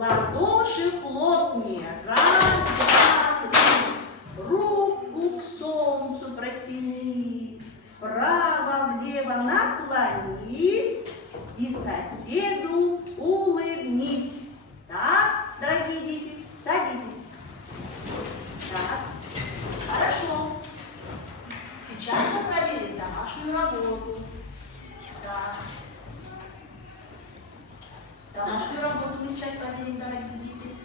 ладоши хлопни, раз, два, три. Руку к солнцу протяни, вправо-влево наклонись и соседу улыбнись. Так, дорогие дети, садитесь. Так, хорошо. Сейчас мы проверим домашнюю работу. Так. Домашнюю работу мы сейчас проверим, дорогие дети.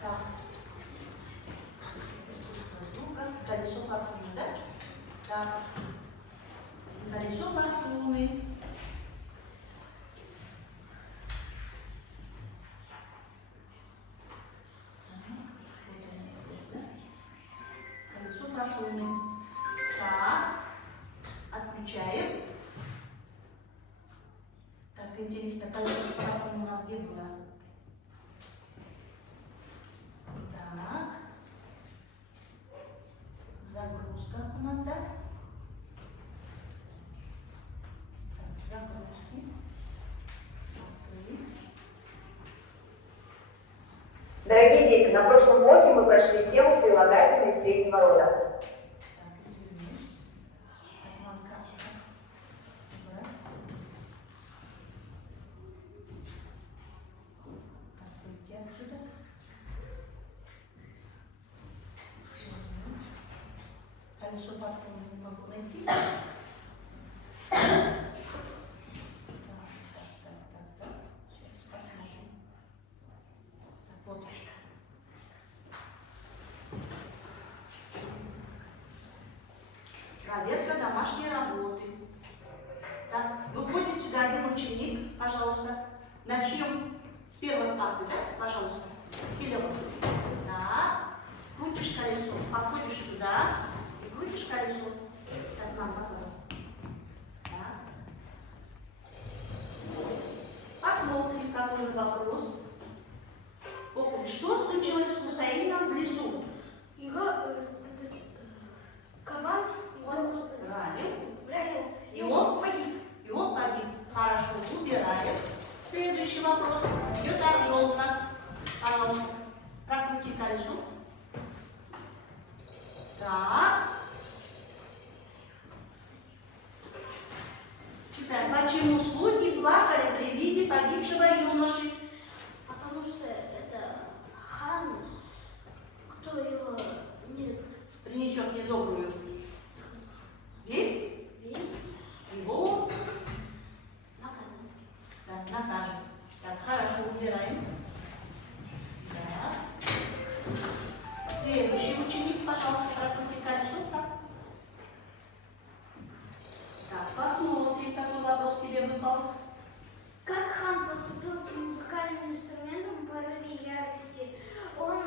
Так. Колесо фортуны, да? Так. Колесо фортуны. Колесо фортуны. Так. Отключаем. Так, интересно, колесо фортуны у нас где было? Так. В загрузках у нас, да? Так, загрузки. Открыть. Дорогие дети, на прошлом уроке мы прошли тему прилагательные среднего рода. Так, извинюсь. Обманка. Убрать. Так, выйти отсюда. Колесо фортуны не могу найти. Так. Сейчас посмотрим. Так, вот. Проверка домашней работы. Так, выходит сюда один ученик, пожалуйста. Начнем с первой парты, да? Пожалуйста. Вперед. Так. Крутишь колесо. Подходишь сюда и крутишь колесо. Так, нам посмотрим. Так. Посмотрим, какой же вопрос. Ох, что случилось с Хусаином в лесу? Его кабан, он Ранен. И он погиб. И он погиб. Хорошо, убираем. Следующий вопрос. Идет Аржол у нас. Пожалуйста. Прокрути колесо. Так. Читаем. Почему слуги плакали при виде погибшего юноши? потому что это хан, кто его не Принесет недобрую весть. Его наказан. так, накажем. Так, хорошо, убираем. Да. Следующий ученик, пожалуйста, прокрути колесо сам. Так, посмотрим, какой вопрос тебе выпал. Как хан поступил с музыкальным инструментом в порыве ярости? Он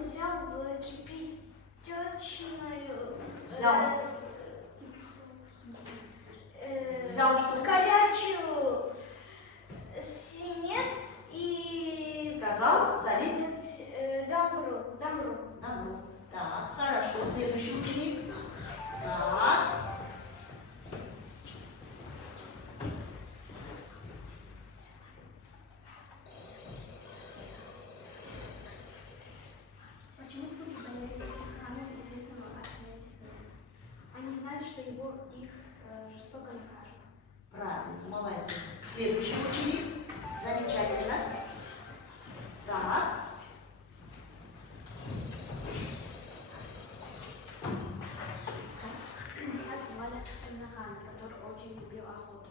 взял бы кипяточную... Взял что? Горячую свинец и... Сказал, залить дамбру. добро. Так, хорошо. Следующий ученик. Так. Почему слуги боялись этих хана, известного о смерти сына? Они знали, что их жестоко накажут. Правильно, молодец. Следующий ученик. Замечательно. Так. Как звали сына хана, который очень любил охоту?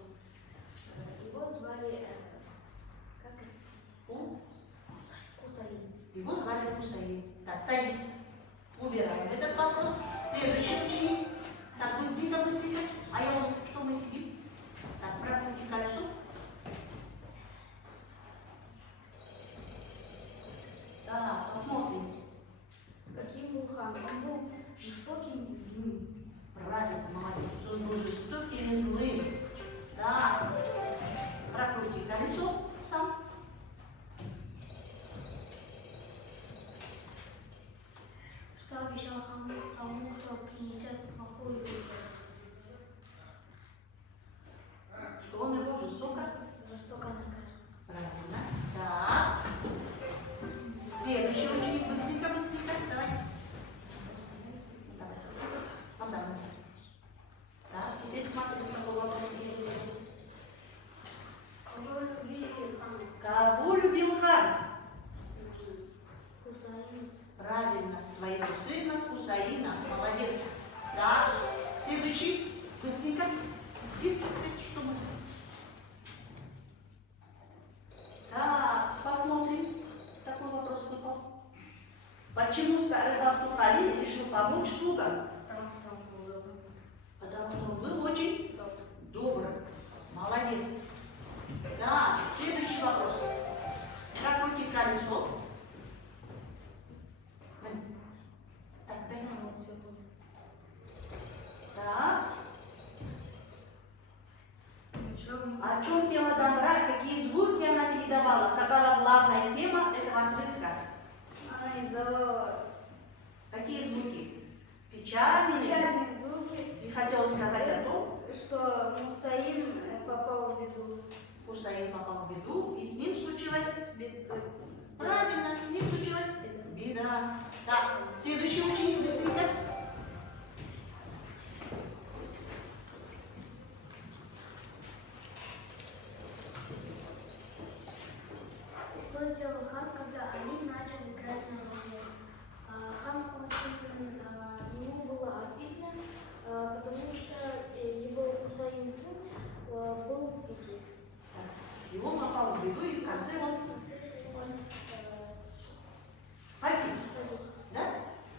Его звали... как это? Кусаин. Его звали Хусаин. Так, садись. Убираем этот вопрос. Следующий ученик. Так, быстрее. А я вот, что мы сидим? Так, прокрути колесо. Так, посмотрим. Каким был хан? Он был жестоким и злым. Правильно, молодец. Он был жестоким и злым. Так, прокрути колесо сам. Что обещал хан тому, кто принесет плохую весть? Что он его жестоко. Жестоко накажет. Правильно. Так. Кого любил хан? Хусаин. Правильно, своего сына Хусаина. Молодец. Так, следующий. Быстренько. Здесь, что мы? Так, посмотрим. Такой вопрос выпал. Почему старый пастух Али решил помочь слугам? Потому что он был добрый. Потому что он был очень добрый. Молодец. Да, следующий вопрос. Как крутить колесо? Так, дай нам вот секунду. Так. О чем пела Дамбра и какие звуки она передавала? Какова главная тема этого отрывка? Она издавала Какие звуки? Печальные. печальные звуки, И хотела сказать о том, что Мусаин попал в беду. Хусаин попал в беду, и с ним случилась... Беду. Правильно, с ним случилась беда. Так, следующий ученик, быстренько. Что сделал хан, когда Али начал играть на роге? Хан ему было обидно, потому что его Хусаин сын был в беде. И он попал в беду, и в конце он погиб. Да?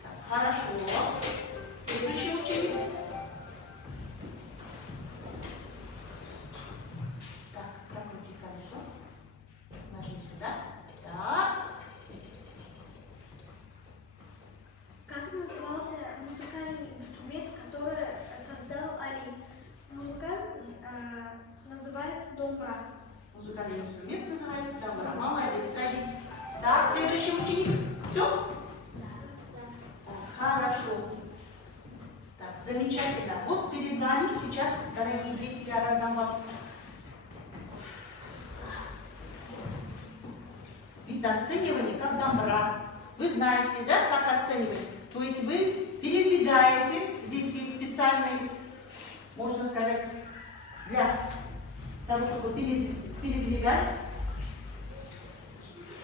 Так, хорошо. Следующий ученик. Так, прокрути колесо. Нажми сюда. Так. Как назывался музыкальный инструмент, который создал Али? Музыкант называется домбра. Музыкальный инструмент называется дамбра. Молодец, садись. Так, следующий ученик. Все? Хорошо. Так, замечательно. Вот перед вами сейчас, дорогие дети, я раздам вам вид оценивания как дамбра. Вы знаете, да, как оценивать? То есть вы передвигаете, здесь есть специальный, можно сказать, для того, чтобы передвигать,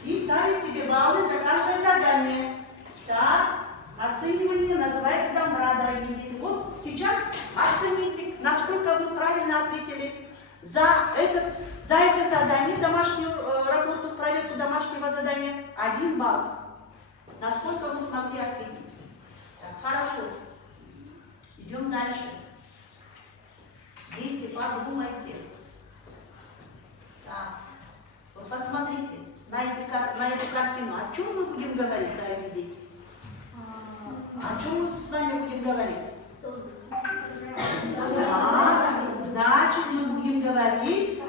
и ставить себе баллы за каждое задание. Так, оценивание называется дамбра, дорогие дети. Вот сейчас оцените, насколько вы правильно ответили за это задание, домашнюю работу, проверку домашнего задания. 1 балл. Насколько вы смогли ответить. Так, хорошо. Идем дальше. Дети, подумайте. Так, вот посмотрите на эту картину. О чем мы будем говорить, дорогие дети? О чем мы с вами будем говорить? Значит, мы будем говорить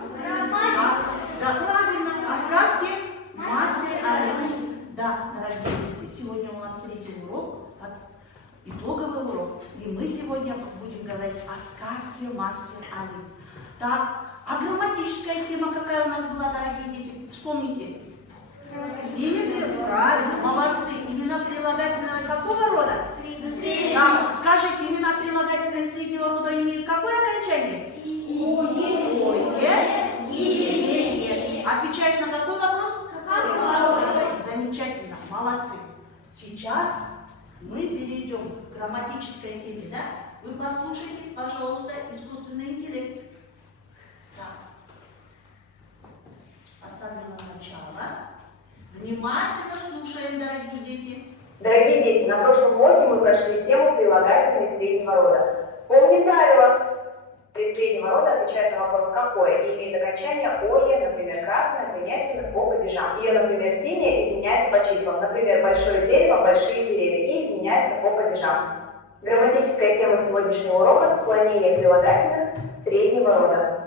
да, правильно, о сказке «Мастер Али». Да, дорогие дети, сегодня у нас 3-й урок, итоговый урок. И мы сегодня будем говорить о сказке «Мастер Али». Так, а грамматическая тема какая у нас была, дорогие дети? Вспомните. Правильно, молодцы. Имена прилагательного какого рода? Да, скажите, имена прилагательные среднего рода имеют какое окончание? Е. Отвечает на какой вопрос? Замечательно, молодцы. Сейчас мы перейдем к грамматической теме, да? Вы послушайте, пожалуйста, искусственный интеллект. Так. Оставлю на начало. Внимательно слушаем, дорогие дети. Дорогие дети, на прошлом уроке мы прошли тему прилагательной среднего рода. Вспомним правило. При среднего рода отвечает на вопрос «какое» и имеет окончание «ое», например, красное, применяется по падежам. Ее, например, синее изменяется по числам. Например, большое дерево, большие деревья и изменяется по падежам. Грамматическая тема сегодняшнего урока – склонение прилагательных среднего рода.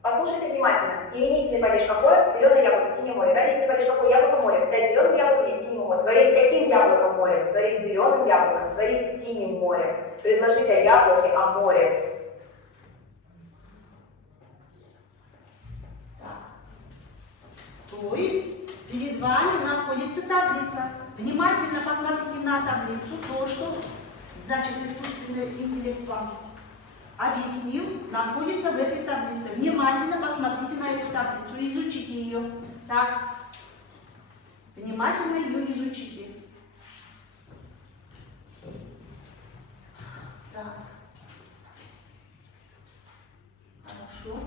Послушайте внимательно. Именительный падеж какой? Зеленое яблоко, синее море. Родительный падеж какой? Яблоко, море. Дать зеленым яблоком, нет, синему море. Творить каким яблоком море? Творить зеленым яблоком, творить синим море. Предложить о яблоке, о море. То есть перед вами находится таблица. Внимательно посмотрите на таблицу, то, что значит искусственный интеллект вам объяснил, находится в этой таблице. Внимательно посмотрите на эту таблицу, изучите ее. Так, внимательно ее изучите. Так, хорошо.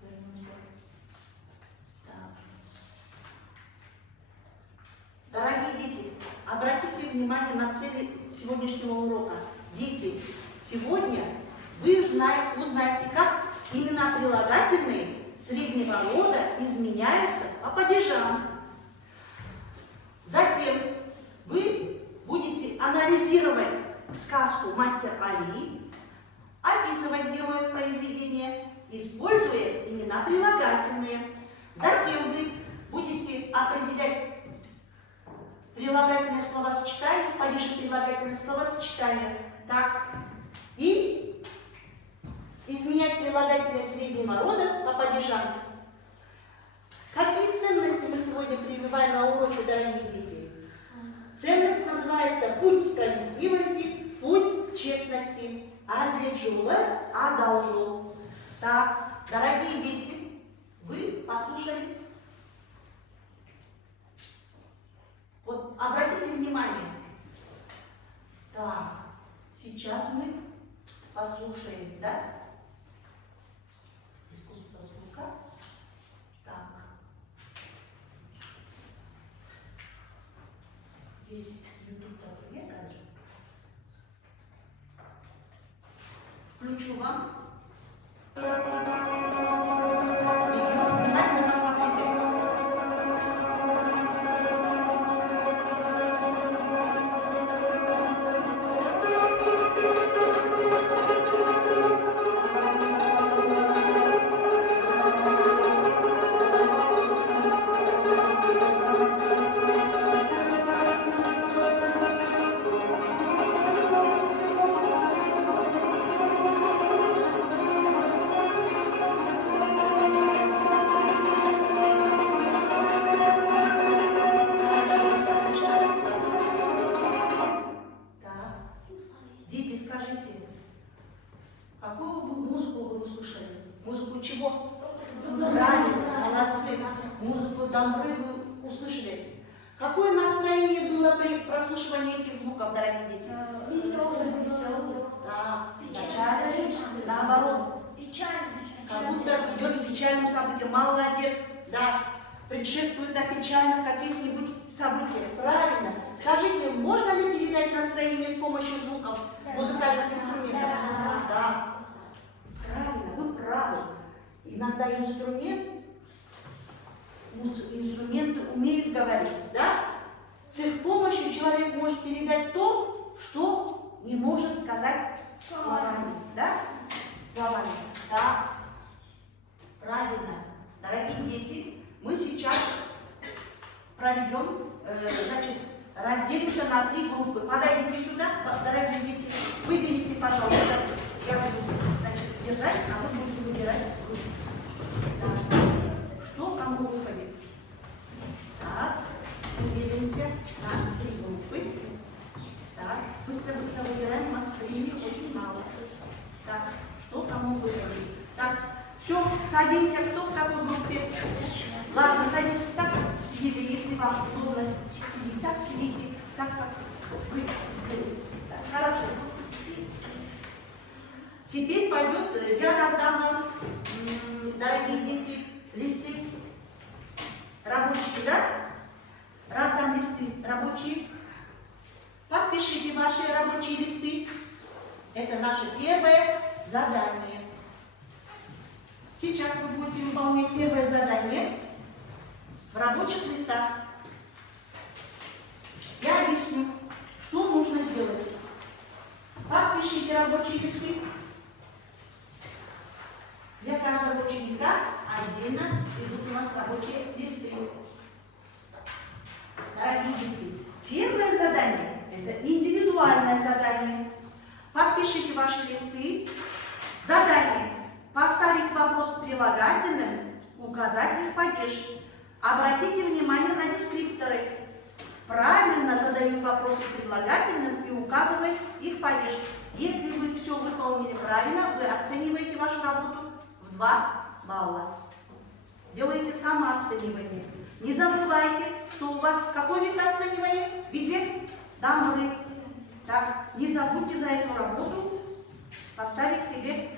Вернемся. Так. Дорогие дети, обратите внимание на цели сегодняшнего урока. Дети, сегодня вы узнаете, как имена прилагательные среднего рода изменяются по падежам. Затем вы будете анализировать сказку «Мастер Али», описывать героев произведения, используя имена прилагательные. Затем вы будете определять прилагательных словосочетаний, падежи прилагательных словосочетаний. Так, и изменять прилагательные среднего рода по падежам. Какие ценности мы сегодня прививаем на уроке, дорогие дети? Ценность называется путь справедливости, путь честности. Адледжуле, одолжу. Так, дорогие дети, вы послушали? Вот обратите внимание. Так, сейчас мы послушаем, да? Искусство звука. Так. Здесь YouTube такой нет, конечно. Включу вам. Видео. Внимательно посмотрите. Хорошо, достаточно. Так. Дети, скажите, какую музыку вы услышали? Музыку чего? Правильно, молодцы. Музыку Домбры вы услышали. Какое настроение было при прослушивании этих звуков, дорогие дети? Веселый. Да, Печальный. наоборот. Печальный. Как будто идет к печальным событиям. Молодец, да. Предшествует о печальных каких-нибудь событиях. Правильно. Скажите, можно ли передать настроение с помощью звуков музыкальных инструментов? Да. Правильно, вы правы. Иногда инструменты умеют говорить, да? С их помощью человек может передать то, что не может сказать словами, да? Словами, да. Правильно. Дорогие дети, мы сейчас проведем, разделимся на 3 группы. Подойдите сюда, дорогие дети, выберите, пожалуйста. Я буду, держать, а вы будете выбирать группу. Так. Что кому выпадет? Так, делимся на 3 группы. Так, быстро выбираем, у нас времени очень мало. Так, что кому выпадет? Так, все, садимся, кто в какой группе? Ладно, садитесь так, сидите, если вам удобно сидеть. Так, сидите, как вы сидите. Так, хорошо. Теперь пойдет, я раздам вам, дорогие дети, листы рабочие, да? Раздам листы рабочие. Подпишите ваши рабочие листы. Это наше первое задание. Сейчас вы будете выполнять первое задание в рабочих листах. Я объясню, что нужно сделать. Подпишите рабочие листы. Для каждого ученика отдельно идут у нас рабочие листы. Дорогие дети, первое задание – это индивидуальное задание. Подпишите ваши листы. Задание – поставить вопрос к прилагательным, указать их падеж. Обратите внимание на дескрипторы. Правильно задают вопросы к прилагательным и указывать их падеж. Если вы все выполнили правильно, вы оцениваете вашу работу в 2 балла. Делаете самооценивание. Не забывайте, что у вас какой вид оценивания? В виде дамбры. Так, не забудьте за эту работу поставить себе.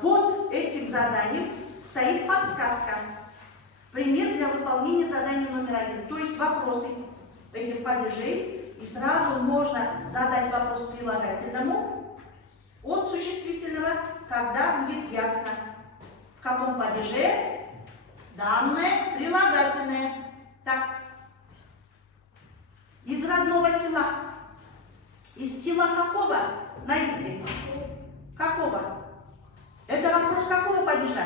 Под этим заданием стоит подсказка. Пример для выполнения задания номер 1. То есть вопросы этих падежей. И сразу можно задать вопрос прилагательному от существительного, когда будет ясно, в каком падеже данное прилагательное. Так. Из родного села. Из села какого? Найдите. Какого? Это вопрос какого падежа?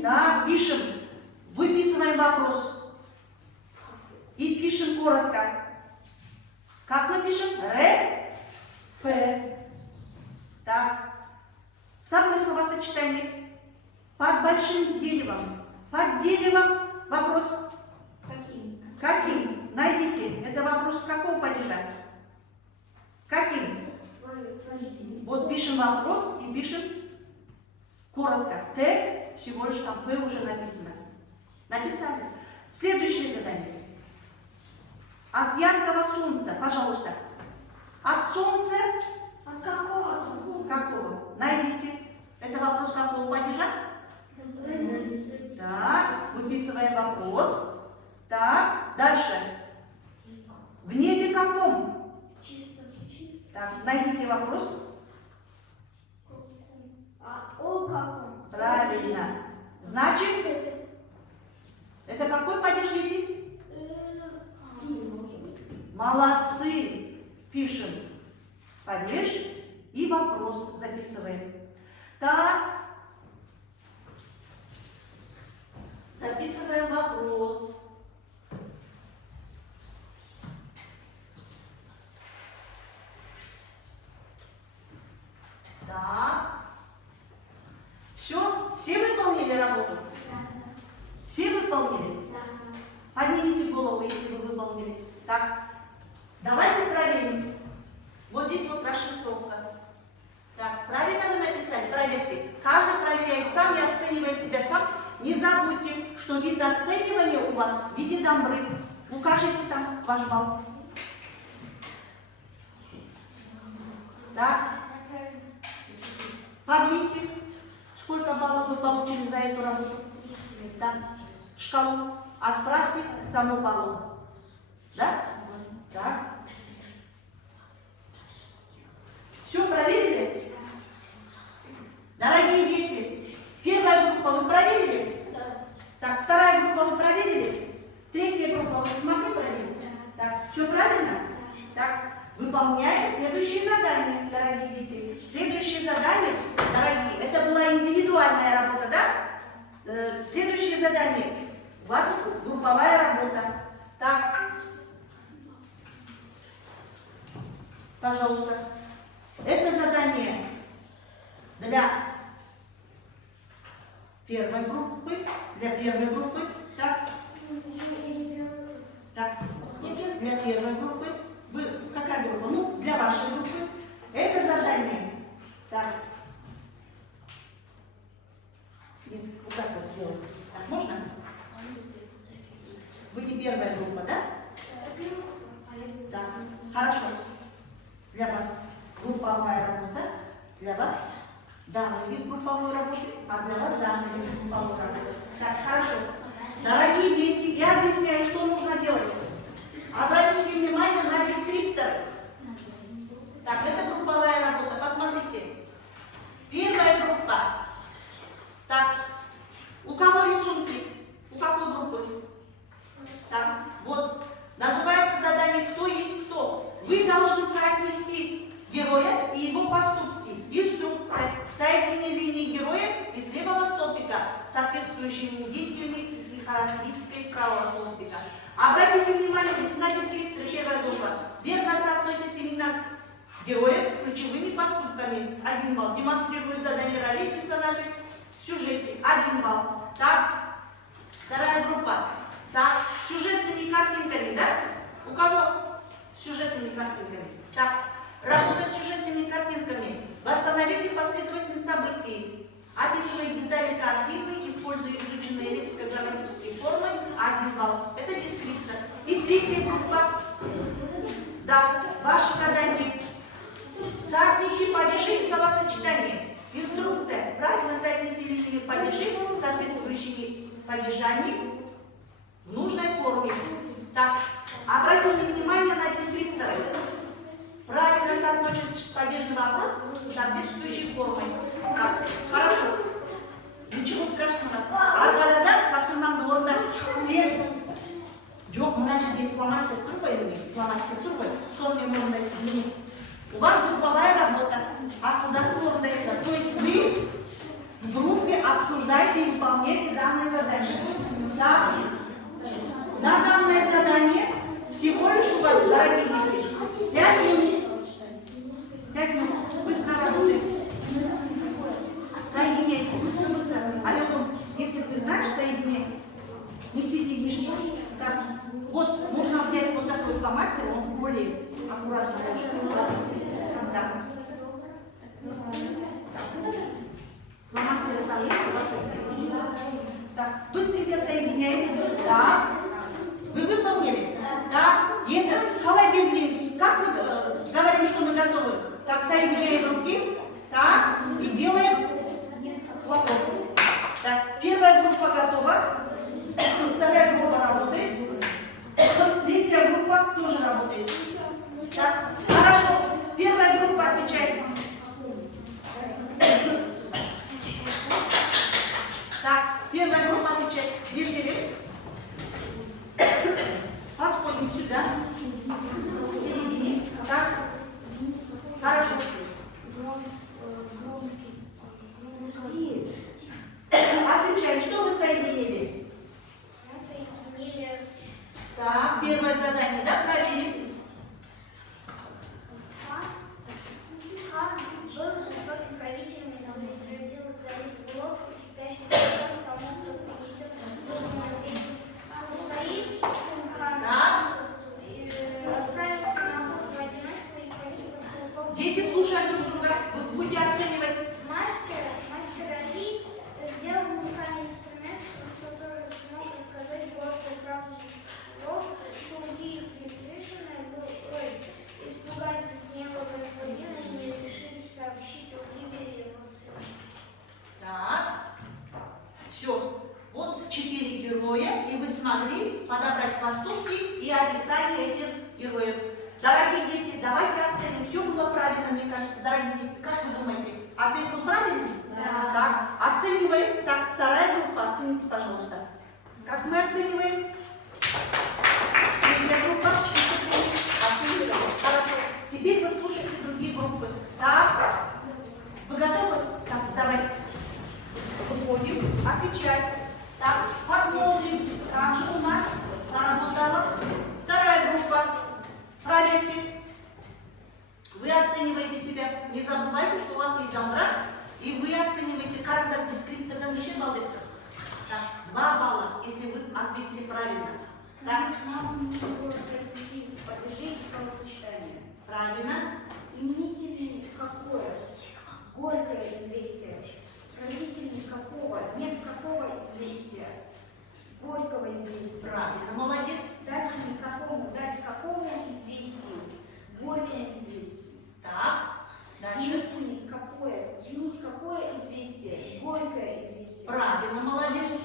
Да, пишем. Выписываем вопрос. И пишем коротко. Как мы пишем? Р, П. Так. Второе словосочетание. Под большим деревом. Под деревом вопрос. Каким? Каким? Найдите. Это вопрос какого падежа? Каким? Вот пишем вопрос и пишем коротко. Т, всего лишь там П уже написано. Написали. Следующее задание. От яркого солнца, пожалуйста. От солнца. От какого солнца? Какого? Найдите. Это вопрос какого падежа? Так, выписываем вопрос. Так, дальше. В небе каком? Чисто. Так, найдите вопрос. О каком? Правильно. Значит, это какой падеж, дети? Молодцы. Пишем падеж и вопрос записываем. Так. Записываем вопрос. Так. Все выполнили работу? Все выполнили? Поднимите голову, если вы выполнили. Так. Давайте проверим. Вот здесь вот расшифровка. Так, правильно вы написали? Проверьте. Каждый проверяет сам и оценивает себя сам. Не забудьте, что вид оценивания у вас в виде дамбры. Укажите там ваш балл. Так. Подвиньте. Сколько баллов вы получили за эту работу? Да. Шкалу отправьте к тому баллу. Да? Так. Все проверили? Дорогие дети, первая группа вы проверили? Да. Так, вторая группа вы проверили? Третья группа вы смогли проверить? Так, все правильно? Так, выполняем следующее задание, дорогие дети. Следующее задание, дорогие, это была индивидуальная работа, да? Следующее задание. У вас групповая работа. Так. Пожалуйста. Это задание для первой группы. Так. Так. Для первой группы. Вы какая группа? Ну, для вашей группы. Это задание. Так. Нет, вот так вот сделать. Так, можно? Вы не первая группа, да? Да. Хорошо. Для вас групповая работа, для вас данный вид групповой работы, а для вас данный вид групповой работы. Так, хорошо. Дорогие дети, я объясняю, что нужно делать. Обратите внимание на дескриптор. Так, это групповая работа. Посмотрите. Первая группа. Так, у кого рисунки? У какой группы? Так, вот. Называется задание «Кто есть кто?». Вы должны соотнести героя и его поступки. Инструкция. Соедини линии героя из левого столбика с соответствующими действиями и характеристикой из правого столбика. Обратите внимание на дескриптор первой группы. Верно соотносит имена героев ключевыми поступками. 1 балл. Демонстрирует задание ролей персонажей в сюжете. 1 балл. Так, вторая группа. Так, сюжетными картинками, да? У кого с сюжетными картинками. Так, работа с сюжетными картинками. Восстановите последовательность событий. Описывая детали картины, используя изученные лексико-грамматические формы, 1 балл. Это дескриптор. И третья группа. Да, ваше задание. Соотнеси падежи и словосочетания. Инструкция. Правильно соотнеси линии падежи с соответствующими падежами в нужной форме. Так, обратите внимание на дескрипторы. Правильно соотносить падежный вопрос с соответствующей формой. Так, хорошо. Ничего страшного. Аркададан тапсырмамды орындап сен жоқ мына жерде фломастер тұр ғой міне фломастер тұр ғой сонымен орындайсың міне. У вас групповая работа. Ақылдасып орындайсыздар. То есть вы в группе обсуждаете и выполняете данное задание. Да. На данное задание всего лишь у вас, дорогие дети, 5 минут. 5 минут. Быстро работаете. Соединяйте. Быстро. А потом, если ты знаешь соединение, не сиди, не жди. Так. Вот, нужно взять вот такой фломастер, он более аккуратно может провести. Так. Фломастер там есть у вас? Так. Быстренько соединяем. Так. Вы выполнили? Да. И это халай белгилейміз. Как мы говорим, что мы готовы? Так, соединяем руки. Так. И делаем хлопок. Так. Первая группа готова. Вторая группа работает. Третья группа тоже работает. Так. Хорошо. Первая группа отвечает. Так. Первая группа отвечает. Двигались. Подходим сюда. Соединить. Так. Хорошо. Отвечаем. Что вы соединили? Так, первое задание, да, проверим. Хан был жестоким правителем и грозил залить в лоб кипящим огнем тому, кто принесет нужную весть. Саид, сын хана, отправился на охоту в одиночку и погиб от клыков. Дети, слушают друг друга. Вы будете оценивать. Мастер Али сделал музыкальный инструмент, который смог рассказать горькую правду слов, слуги приближенные испугались гнева господина и не решились сообщить о гибели его сына. Так. Все. Вот 4 героя, и вы смогли подобрать поступки и описание этих героев. Дорогие дети, давайте оценим. Все было правильно, мне кажется. Дорогие дети, как вы думаете? Ответ был правильный? Да. Так, оцениваем. Так, вторая группа, оцените, пожалуйста. Как мы оцениваем? Третья группа. Оцениваем. Хорошо. Теперь вы слушаете другие группы. Так, вы готовы? Так, давайте. Выходим, отвечай. Так, посмотрим, как же у нас поработала вторая группа. Проверьте. Вы оцениваете себя. Не забывайте, что у вас есть домбра. И вы оцениваете характер дескриптора неше балдетка. Так, 2 балла, если вы ответили правильно. Так. Нам нужно было соединить падежи и словосочетания. Правильно. Именительный какое? Горькое известие. Родителей какого? Нет какого известия. Горького известия. Правильно, молодец. Дать какому известию? Горькому известию. Так, дальше. Винительный какое? Винить какое известие? Горькое известие. Правильно, молодец.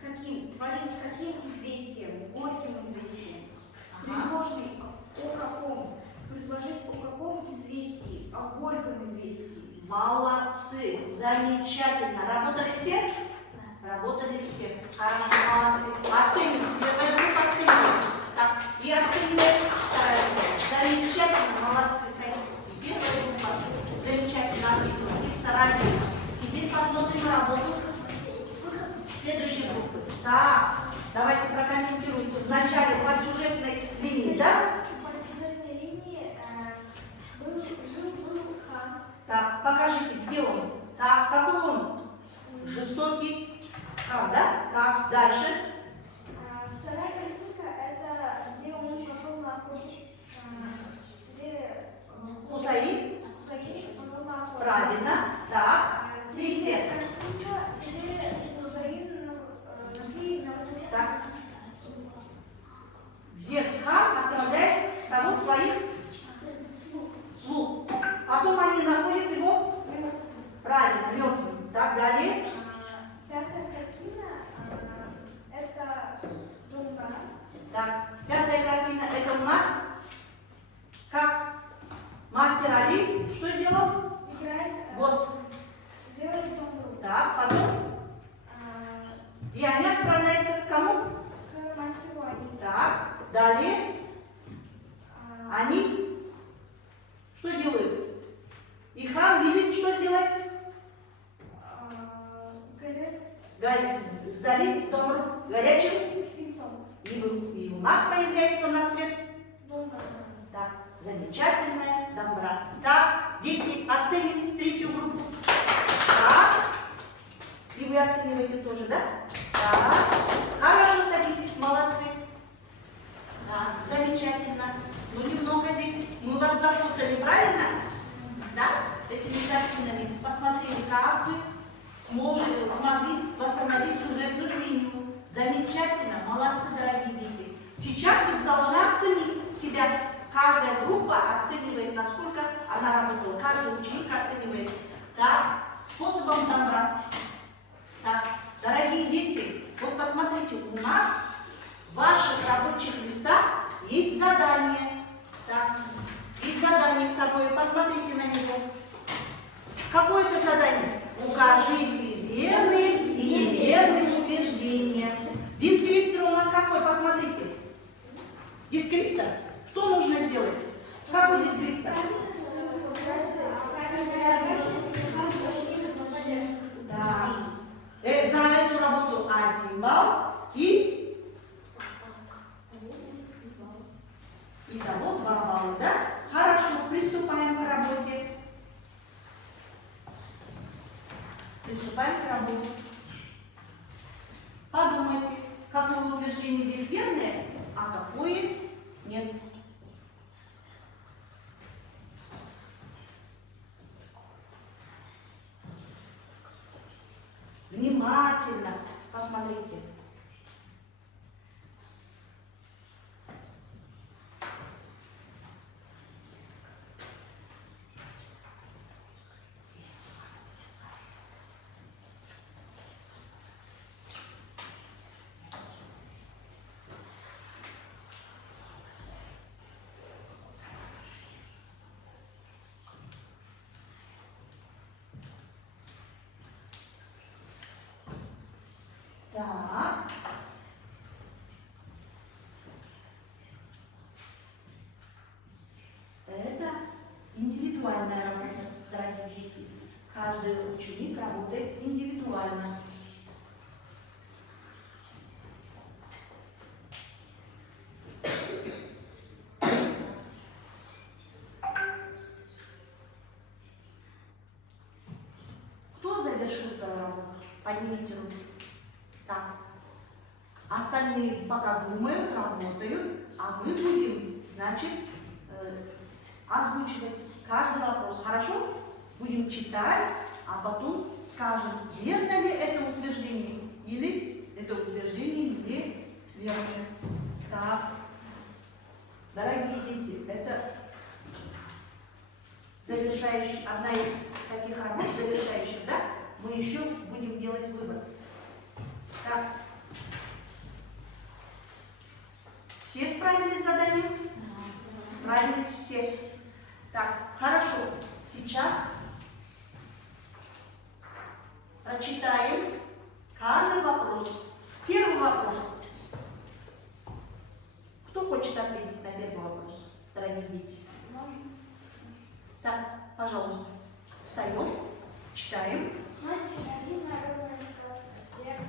Каким? Творить каким известием? Горьким известием. Ага. Предложный о каком? Предложить о каком известии? О горьком известии. Молодцы, замечательно. Работали все? Работали все. Хорошо, молодцы. Оценим. Первая группа оценивает. Так, и оценивает вторая группа. Замечательно, молодцы. Садитесь. Первая группа замечательно ответила. И вторая группа. Теперь посмотрим работу следующей группы. Так, давайте прокомментируйте. Вначале по сюжетной линии, да? По сюжетной линии жил хан. Так, покажите, где он? Так, какой он? Жестокий. Там, да? Так, дальше. Вторая картинка – это где он пошел на охоту. Хусаин? Правильно. Так. Третье. Так. Дед хан отправляет кого своих слуг. Потом они находят его правильно, мертвым. Так, далее. Пятая картина – это дом брат. Так, пятая картина, это у нас как мастер Али что сделал? Играет, Вот. делает дом брат. Так, потом. И они отправляются к кому? К мастеру Али. Так, далее. Они что делают? И хан видит, что сделать? Залить дом горячим. Свинцом. И у нас появляется на свет. Дом брат. Так, замечательная добра. Так, дети, оценим третью группу. Так. И вы оцениваете тоже, да? Так. Хорошо, садитесь, молодцы. Да, замечательно. Ну, немного здесь мы вас запутали, правильно? Да? Этими картинами. Посмотрели, как вы смогли восстановить сюжетную линию. Замечательно, молодцы, дорогие дети. Сейчас вы должны оценить себя. Каждая группа оценивает, насколько она работала. Каждый ученик оценивает. Так, способом добра. Так, дорогие дети, вот посмотрите, у нас в ваших рабочих листах есть задание. Так, есть задание второе, посмотрите на него. Какое это задание? Укажите верные и неверные утверждения. Дескриптор у нас какой? Посмотрите. Дескриптор. Что нужно сделать? Какой дескриптор? Да. За эту работу 1 балл и итого 2 балла, да? Хорошо, приступаем к работе. Приступаем к работе. Подумайте, какое утверждение здесь верное, а какое нет. Внимательно посмотрите. Так. Это индивидуальная работа, дорогие дети. Каждый ученик работает индивидуально. Кто завершил свою работу? Поднимите руки. Так. Остальные пока думают, работают, а мы будем, значит, озвучивать каждый вопрос. Хорошо? Будем читать, а потом скажем, верно ли это утверждение или это утверждение неверное. Так. Дорогие дети, это завершающий, одна из таких работ завершающих, да? Мы еще будем делать вывод. Так. Все справились с заданием? Справились все. Так, хорошо. Сейчас прочитаем каждый вопрос. Первый вопрос. Кто хочет ответить на первый вопрос, дорогие дети? Так, пожалуйста. Встаем, читаем. Мастер Али, народная сказка. Верно?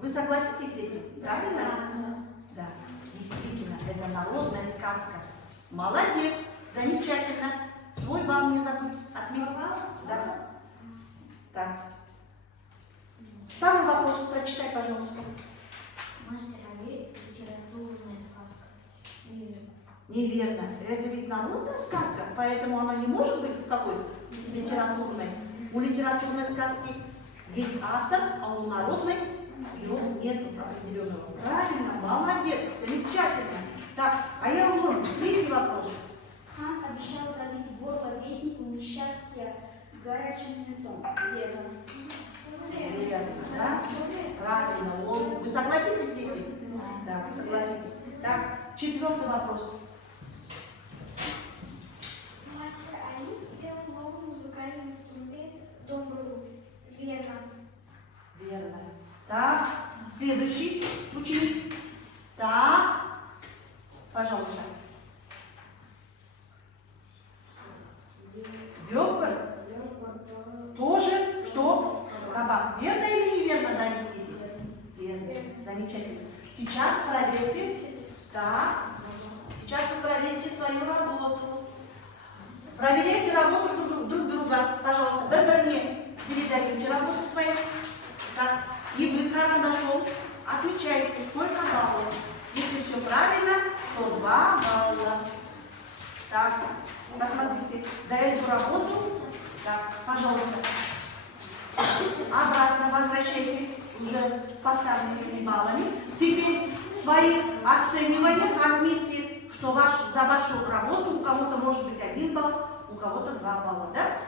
Вы согласитесь, дети? Правильно? Да. Действительно, это народная сказка. Молодец, замечательно. Свой балл не забудь отметить. Да. Так. Второй вопрос прочитай, пожалуйста. Мастер Али, литературная сказка. Неверно. Неверно. Это ведь народная сказка, поэтому она не может быть какой? Литературной. У литературной сказки есть автор, а у народной его нет определенного. Правильно, молодец, замечательно. Так, а я вам третий вопрос. Хан обещал залить горло вестнику несчастья горячим свинцом. Верно. Верно, да? Правильно. Вы согласитесь, дети? Да, вы согласитесь. Так, четвертый вопрос. Мастер Али сделал новый музыкальный инструмент домбру. Верно. Верно. Так, следующий ученик. Так, пожалуйста. Вёпр тоже что? Кабак. Верно или неверно, дорогие дети? Верно. Замечательно. Сейчас проверьте. Так. Сейчас вы проверите свою работу. Проверяйте работу друг друга. Пожалуйста, барбарне передаете работу свою. Так. И вы карандашом отвечаете, сколько баллов. Если все правильно, то 2 балла. Так, посмотрите, за эту работу, так, пожалуйста, обратно возвращайте уже с поставленными баллами. Теперь в своих оцениваниях отметьте, что за вашу работу у кого-то может быть 1 балл, у кого-то 2 балла, да?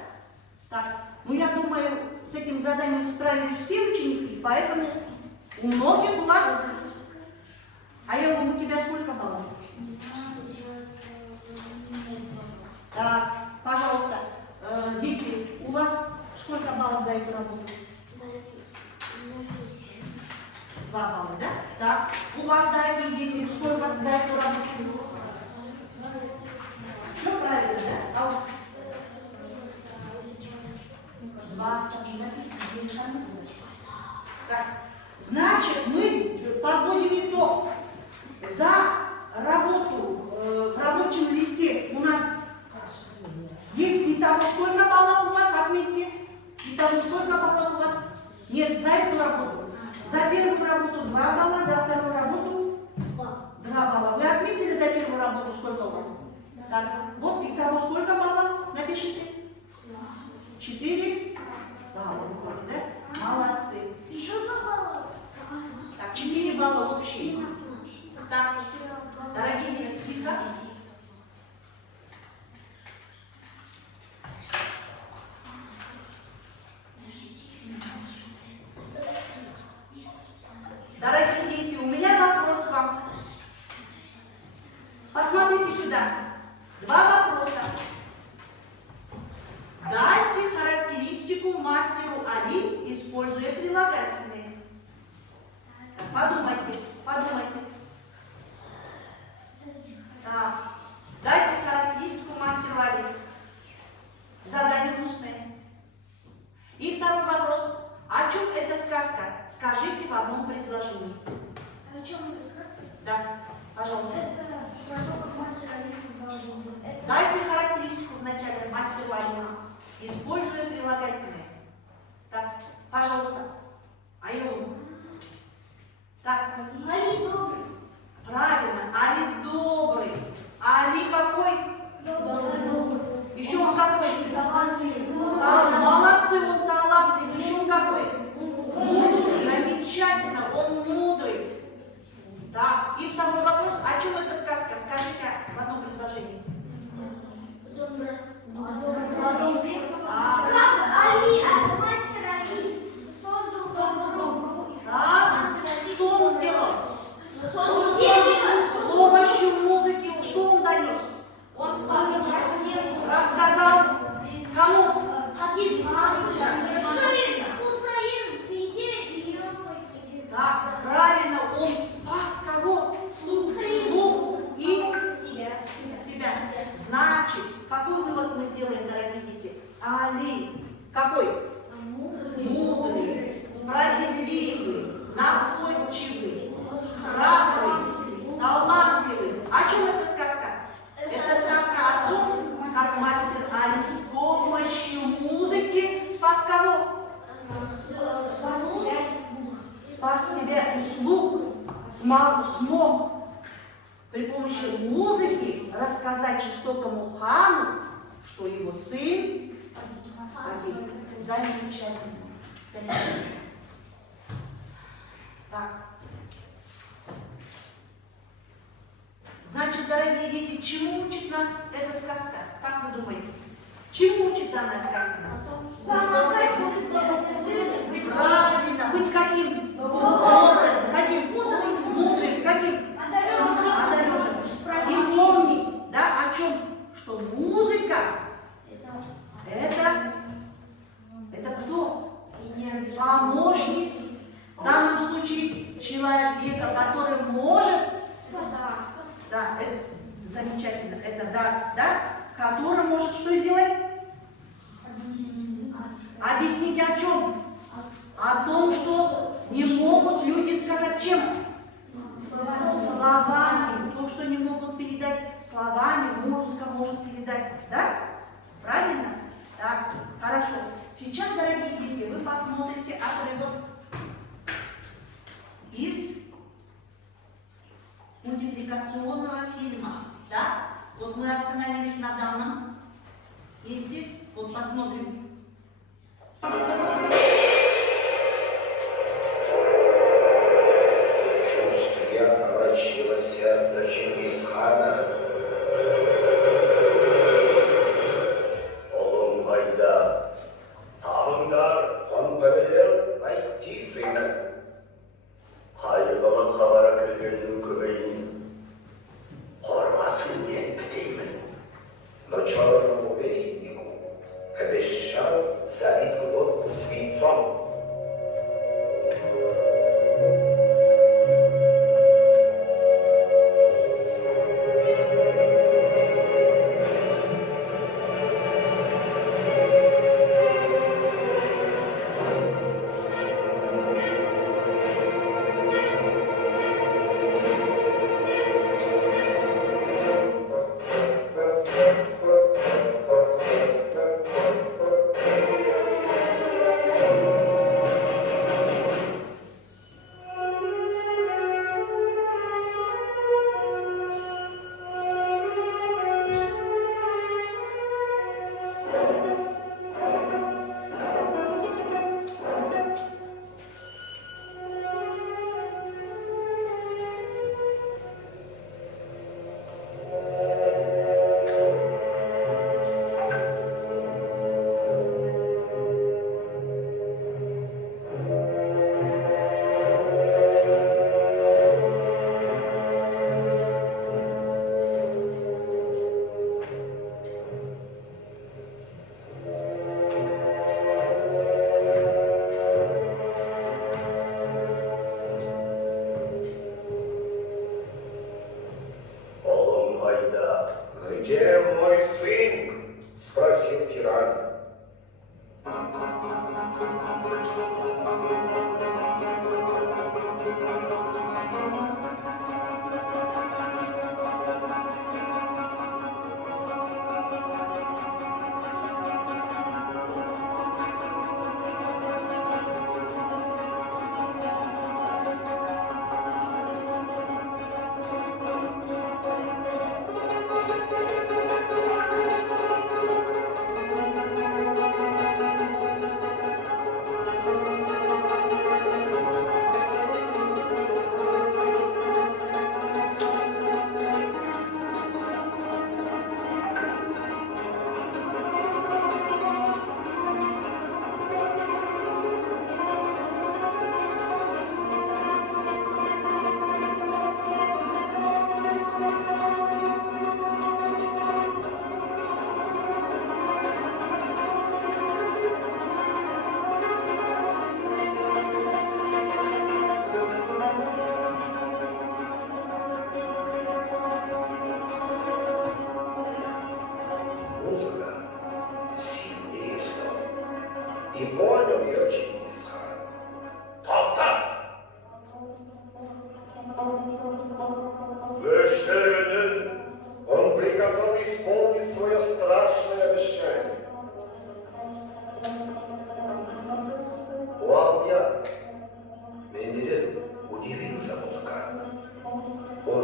Так, ну я думаю, с этим заданием справились все ученики, поэтому у многих у вас... А я думаю, у тебя сколько баллов? Так, пожалуйста, дети, у вас сколько баллов за эту работу? 2 балла, да? Так, у вас, дорогие дети, сколько за эту работу? Все правильно, да? А 2, написано. Так, значит, мы подводим итог. За работу в рабочем листе у нас есть итого сколько баллов у вас, отметьте. Итого сколько баллов у вас? Нет, за эту работу. За первую работу 2 балла, за вторую работу 2 балла. Вы отметили за первую работу сколько у вас? Так, вот итого сколько баллов? Напишите. 4 балла выходит, да? Молодцы. Еще 2 балла. Так, 4 балла общие. Так, дорогие дети, тихо. Дорогие дети, у меня вопрос к вам. Посмотрите сюда. 2 вопроса. Дайте характеристику мастеру Али, используя прилагательные. Подумайте, подумайте. Так. Дайте характеристику мастеру Али. Задание устное. И второй вопрос. О чем эта сказка? Скажите в одном предложении. О чем это сказка? Да, пожалуйста. Это про то, как мастер Али создал зубы. Дайте характеристику вначале мастеру Али, используя прилагательные. Так, пожалуйста. Айон. Так. Али добрый. Правильно. Али добрый. Али какой? Добрый. Еще он какой? Талантливый. Молодцы, он талантливый. Еще он какой? Мудрый. Замечательно, он мудрый. Так, и второй вопрос. О чем эта сказка? Скажите в одном предложении. Добрый. Сказка Али, мастер Али создал добру. Так, что он сделал? С Создал помощью музыки, что он донес? Он спас Рассказал кому? Хусаин в беде, и он погиб. Так, правильно, он спас кого? Слух и себя. Значит, какой вывод мы сделаем, дорогие дети? Али какой? Мудрый, справедливый, находчивый, храбрый, талантливый. О чем эта сказка? Это сказка о том, как мастер Али с помощью музыки спас кого? Спас себя и слуг. Смог при помощи музыки рассказать жестокому хану, что его сын погиб. Замечательно. Замечательно. Так. Значит, дорогие дети, чему учит нас эта сказка? Как вы думаете? Чему учит данная сказка нас? Правильно. Быть каким? Добрым. Каким? Мудрым. Каким? Одаренным. И помнить, да, о чем? Что музыка это кто? Помощник, в данном случае человека, который может, да, это замечательно, это да, который может что сделать? Объяснить о чем? О том, что не могут люди сказать чем? Словами. То, что не могут передать словами, музыка может передать. Да? Правильно? Так, хорошо. Сейчас, дорогие дети, вы посмотрите отрывок из мультипликационного фильма. Да? Вот мы остановились на данном месте. Вот посмотрим. Чувствуя омрачило сердце Чингисхана. Oğlum Hayda, Tahungar, он повелел найти сына. Hayırlı хабара келгеннің көмейін қорғасын мен деймін. Но черному вестнику обещал залить глотку свинцом.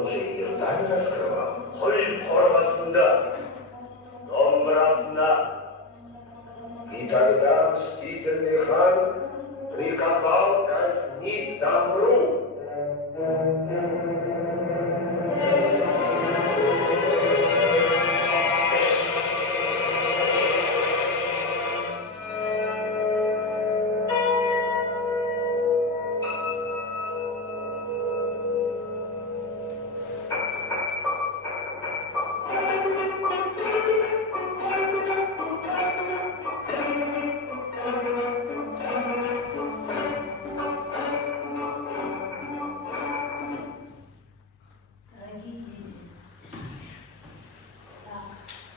уже и рта не раскрывал. 거의 걸어갔습니다. 넘버랐습니다. И тогда мстительный хан приказал казнить Дамбру. Дорогие дети, так,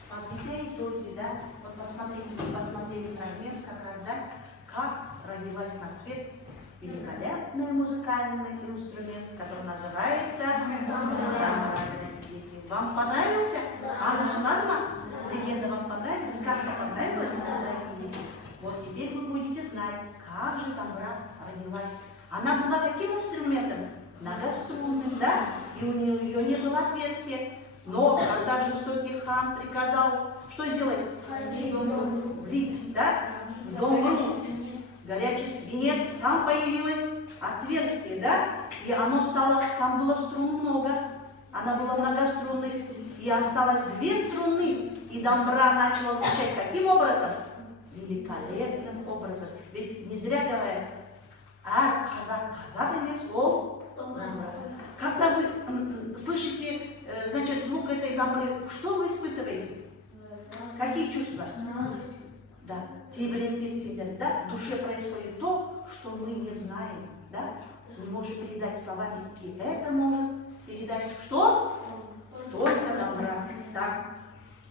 подведя итоги, да, вот посмотрите, вы посмотрели фрагмент как раз, да, как родилась на свет великолепный музыкальный инструмент, который называется дамбра, дорогие дети. Вам понравился? Анна Шунадова? Легенда вам понравилась? Сказка понравилась, дорогие дети? Вот теперь вы будете знать, как же дамбра родилась. Она была каким инструментом? Многострунным, да? И у нее не было отверстия. Но когда жестокий хан приказал, что сделать? Влить, да? В дом горячий свинец, там появилось отверстие, да? И оно стало, там было струн много, она была многострунной, и осталось 2 струны, и дамбра начала звучать каким образом? Великолепным образом. Ведь не зря говорят, а казак емес ол дамбра. Когда вы слышите, значит, звук этой дамбры, что вы испытываете? Какие чувства? Да, да, в душе происходит то, что мы не знаем, да, не можем передать словами, и это может передать что? Только дамбра. Так,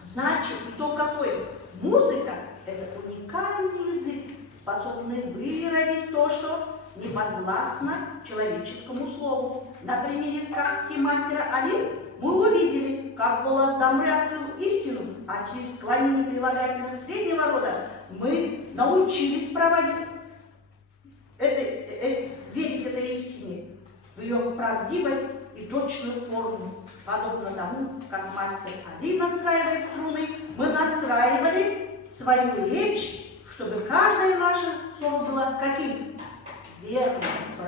значит, итог какой? Музыка – это уникальный язык, способный выразить то, что не подвластно человеческому слову. На примере сказки мастера Али мы увидели, как голос дамбры открыл истину, а через склонение прилагательных среднего рода мы научились проводить верить этой истине, в ее правдивость и точную форму. Подобно тому, как мастер Али настраивает струны, мы настраивали свою речь, чтобы каждое наше слово было каким? Верным,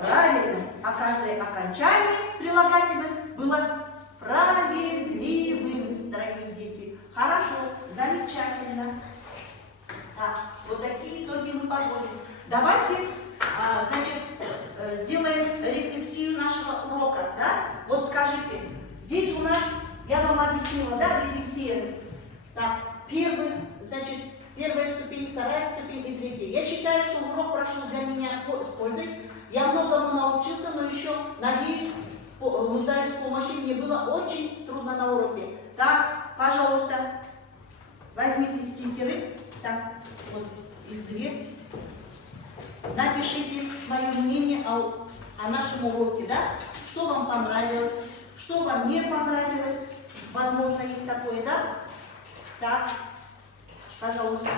правильным, а каждое окончание прилагательных было справедливым, дорогие дети. Хорошо, замечательно. Так, вот такие итоги мы подводим. Давайте, значит, сделаем рефлексию нашего урока, да? Вот скажите, здесь у нас, я вам объяснила, да, рефлексия. Так, первая ступень, вторая ступень и третья. Я считаю, что урок прошел для меня с пользой. Я многому научился, но еще, надеюсь, нуждаюсь в помощи. Мне было очень трудно на уроке. Так, пожалуйста, возьмите стикеры. Так, вот их 2. Напишите свое мнение о нашем уроке, да? Что вам понравилось, что вам не понравилось. Возможно, есть такое, да? Так, пожалуйста.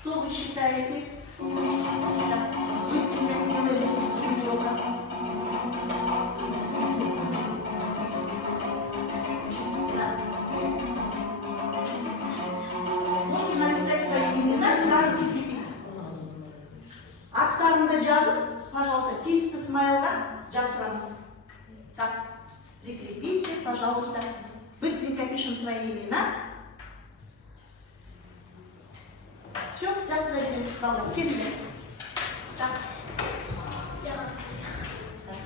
Что вы считаете? Так, быстренько сделайте рефлексию урока. Можете написать свои имена и сразу прикрепить. Аттарында жазып, пожалуйста, тист смайлға жапсырамыз. Так, прикрепите, пожалуйста. Быстренько пишем свои имена. Все, жапсырайын. Келіңдер. Так.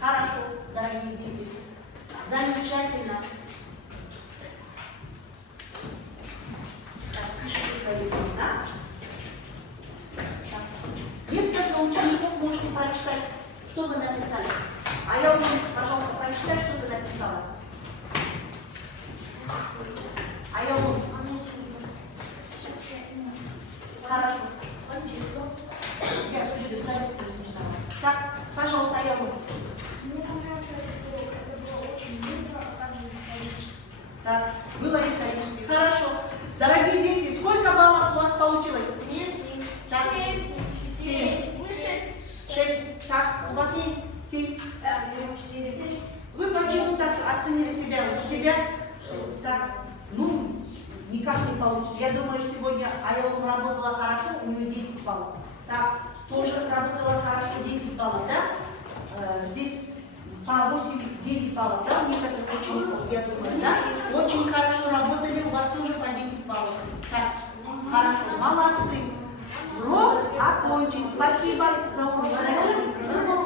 Хорошо, дорогие дети. Замечательно. Так, пишите свои имена. Несколько учеников можете прочитать, что вы написали. А я вам, пожалуйста, прочитай, что ты написала. А я вам. Хорошо. Я сужу, правильно. Так, пожалуйста, а я вам. Мне понравился этот урок, это было очень мудро, а также исторически. Так, было исторически. Хорошо. Дорогие дети, сколько баллов у вас получилось? 6. Так, у вас 7. Вы почему так никак не получится. Я думаю, сегодня Айола работала хорошо, у нее 10 баллов. Так, тоже работала хорошо, 10 баллов, да? Здесь по 8-9 баллов, да, у некоторых учеников, я думаю, да? Очень хорошо работали, у вас тоже по 10 баллов. Так, хорошо, молодцы. Урок окончен. Спасибо за урок, дорогие дети.